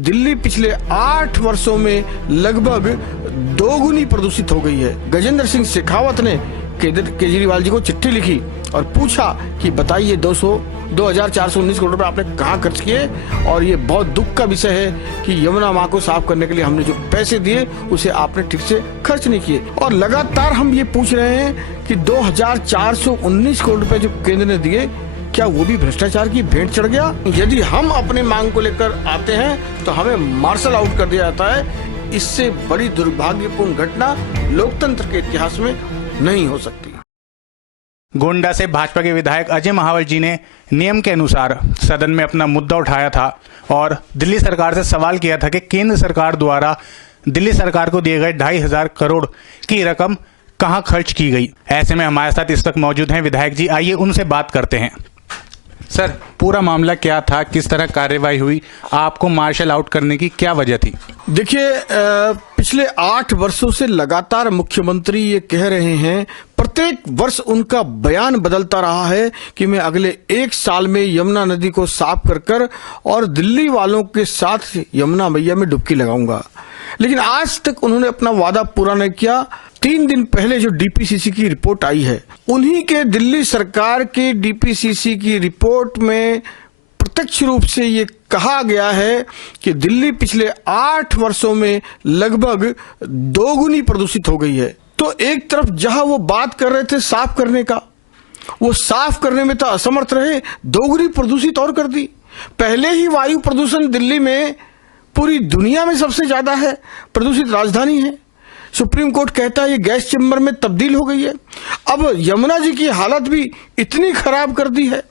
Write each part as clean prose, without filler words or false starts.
दिल्ली पिछले 8 वर्षों में लगभग दोगुनी प्रदूषित हो गई है। गजेंद्र सिंह शेखावत ने केजरीवाल जी को चिट्ठी लिखी और पूछा कि बताइए 2,419 करोड़ रुपए आपने कहाँ खर्च किए, और ये बहुत दुख का विषय है कि यमुना माँ को साफ करने के लिए हमने जो पैसे दिए उसे आपने ठीक से खर्च नहीं किए। और लगातार हम ये पूछ रहे हैं कि 2,419 करोड़ रुपए जो केंद्र ने दिए, क्या वो भी भ्रष्टाचार की भेंट चढ़ गया? यदि हम अपने मांग को लेकर आते हैं तो हमें मार्शल आउट कर दिया जाता है। इससे बड़ी दुर्भाग्यपूर्ण घटना लोकतंत्र के इतिहास में नहीं हो सकती। गोंडा से भाजपा के विधायक अजय महावर जी ने नियम के अनुसार सदन में अपना मुद्दा उठाया था और दिल्ली सरकार से सवाल किया था कि केंद्र सरकार द्वारा दिल्ली सरकार को दिए गए 2,500 करोड़ की रकम कहां खर्च की गई। ऐसे में हमारे साथ इस वक्त मौजूद हैं विधायक जी, आइए उनसे बात करते हैं। सर, पूरा मामला क्या था, किस तरह कार्रवाई हुई, आपको मार्शल आउट करने की क्या वजह थी? देखिए, पिछले 8 वर्षों से लगातार मुख्यमंत्री ये कह रहे हैं, प्रत्येक वर्ष उनका बयान बदलता रहा है कि मैं अगले 1 साल में यमुना नदी को साफ कर और दिल्ली वालों के साथ यमुना मैया में डुबकी लगाऊंगा। लेकिन आज तक उन्होंने अपना वादा पूरा नहीं किया। 3 दिन पहले जो डीपीसीसी की रिपोर्ट आई है, उन्हीं के दिल्ली सरकार के डीपीसीसी की रिपोर्ट में प्रत्यक्ष रूप से ये कहा गया है कि दिल्ली पिछले 8 वर्षों में लगभग दोगुनी प्रदूषित हो गई है। तो एक तरफ जहां वो बात कर रहे थे साफ करने का, वो साफ करने में तो असमर्थ रहे, दोगुनी प्रदूषित और कर दी। पहले ही वायु प्रदूषण दिल्ली में पूरी दुनिया में सबसे ज्यादा है, प्रदूषित राजधानी है। सुप्रीम कोर्ट कहता है ये गैस चैम्बर में तब्दील हो गई है। अब यमुना जी की हालत भी इतनी खराब कर दी है,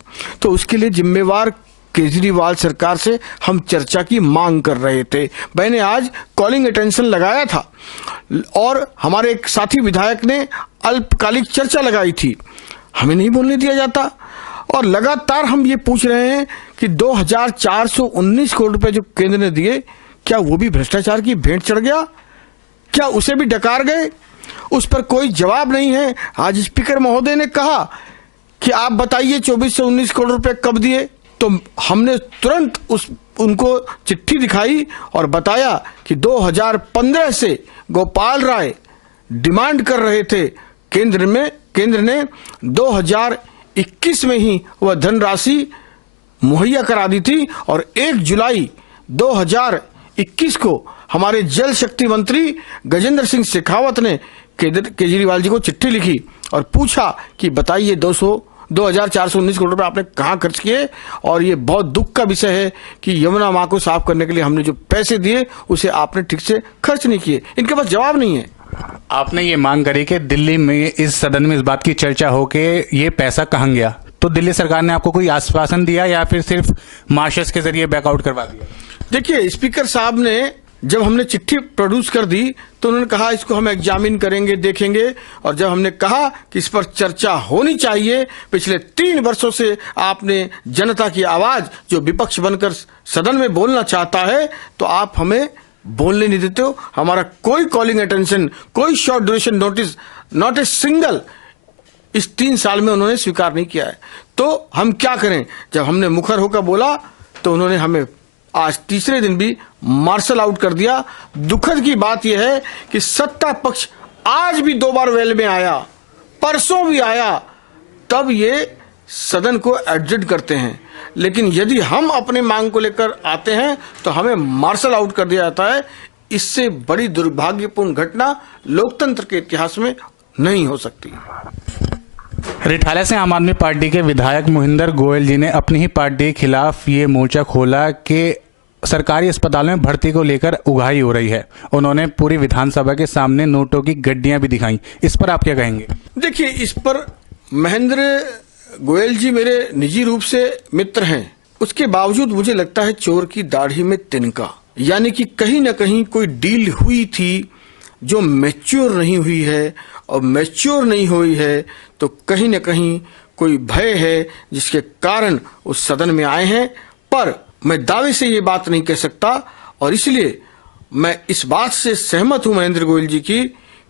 तो उसके लिए जिम्मेवार केजरीवाल सरकार से हम चर्चा की मांग कर रहे थे। मैंने आज कॉलिंग अटेंशन लगाया था और हमारे एक साथी विधायक ने अल्पकालिक चर्चा लगाई थी। हमें नहीं बोलने दिया जाता और लगातार हम ये पूछ रहे हैं कि 2,419 करोड़ रुपए जो केंद्र ने दिए, क्या वो भी भ्रष्टाचार की भेंट चढ़ गया? क्या उसे भी डकार गए? उस पर कोई जवाब नहीं है। आज स्पीकर महोदय ने कहा कि आप बताइए 24 से 19 करोड़ रुपए कब दिए, तो हमने तुरंत उनको चिट्ठी दिखाई और बताया कि 2015 से गोपाल राय डिमांड कर रहे थे। केंद्र ने 2021 में ही वह धनराशि मुहैया करा दी थी और 1 जुलाई 2021 को हमारे जल शक्ति मंत्री गजेंद्र सिंह शेखावत ने केजरीवाल जी को चिट्ठी लिखी और पूछा कि बताइए 2,419 करोड़ रुपए आपने कहाँ खर्च किए, और ये बहुत दुख का विषय है कि यमुना माँ को साफ करने के लिए हमने जो पैसे दिए उसे आपने ठीक से खर्च नहीं किए। इनके पास जवाब नहीं है। आपने ये मांग करी कि दिल्ली में इस सदन में इस बात की चर्चा हो कि ये पैसा कहाँ गया, तो दिल्ली सरकार ने आपको कोई आश्वासन दिया या फिर सिर्फ मार्शल्स के जरिए बैकआउट करवा दिया? देखिए, स्पीकर साहब ने जब हमने चिट्ठी प्रोड्यूस कर दी तो उन्होंने कहा इसको हम एग्जामिन करेंगे, देखेंगे। और जब हमने कहा कि इस पर चर्चा होनी चाहिए, पिछले 3 वर्षों से आपने जनता की आवाज जो विपक्ष बनकर सदन में बोलना चाहता है, तो आप हमें बोलने नहीं देते हो। हमारा कोई कॉलिंग अटेंशन, कोई short duration notice, not a single, इस 3 साल में उन्होंने स्वीकार नहीं किया है। तो हम क्या करें? जब हमने मुखर होकर बोला तो उन्होंने हमें आज तीसरे दिन भी मार्शल आउट कर दिया। दुखद की बात यह है कि सत्ता पक्ष आज भी 2 बार वेल में आया, परसों भी आया, तब ये सदन को एडजस्ट करते हैं। लेकिन यदि हम अपने मांग को लेकर आते हैं तो हमें मार्शल आउट कर दिया जाता है। इससे बड़ी दुर्भाग्यपूर्ण घटना लोकतंत्र के इतिहास में नहीं हो सकती। रिठाला से आम आदमी पार्टी के विधायक मोहिंदर गोयल जी ने अपनी ही पार्टी के खिलाफ ये मोर्चा खोला कि सरकारी अस्पतालों में भर्ती को लेकर उगाही हो रही है। उन्होंने पूरी विधानसभा के सामने नोटों की गड्डियां भी दिखाई। इस पर आप क्या कहेंगे? देखिए, इस पर महेंद्र गोयल जी मेरे निजी रूप से मित्र हैं, उसके बावजूद मुझे लगता है चोर की दाढ़ी में तिनका, यानी कि कहीं ना कहीं कोई डील हुई थी जो मैच्योर नहीं हुई है, और मैच्योर नहीं हुई है तो कहीं न कहीं कोई भय है जिसके कारण उस सदन में आए हैं। पर मैं दावे से ये बात नहीं कह सकता, और इसलिए मैं इस बात से सहमत हूं महेंद्र गोयल जी की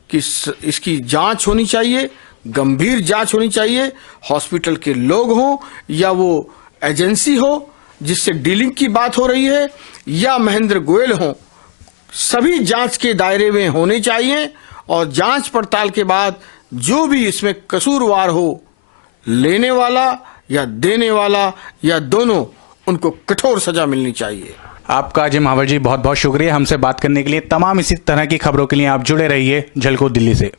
कि इसकी जांच होनी चाहिए, गंभीर जांच होनी चाहिए। हॉस्पिटल के लोग हों या वो एजेंसी हो जिससे डीलिंग की बात हो रही है या महेंद्र गोयल हों, सभी जांच के दायरे में होने चाहिए और जांच पड़ताल के बाद जो भी इसमें कसूरवार हो, लेने वाला या देने वाला या दोनों, उनको कठोर सजा मिलनी चाहिए। आपका अजय महावर जी बहुत बहुत शुक्रिया हमसे बात करने के लिए। तमाम इसी तरह की खबरों के लिए आप जुड़े रहिए झलको दिल्ली से।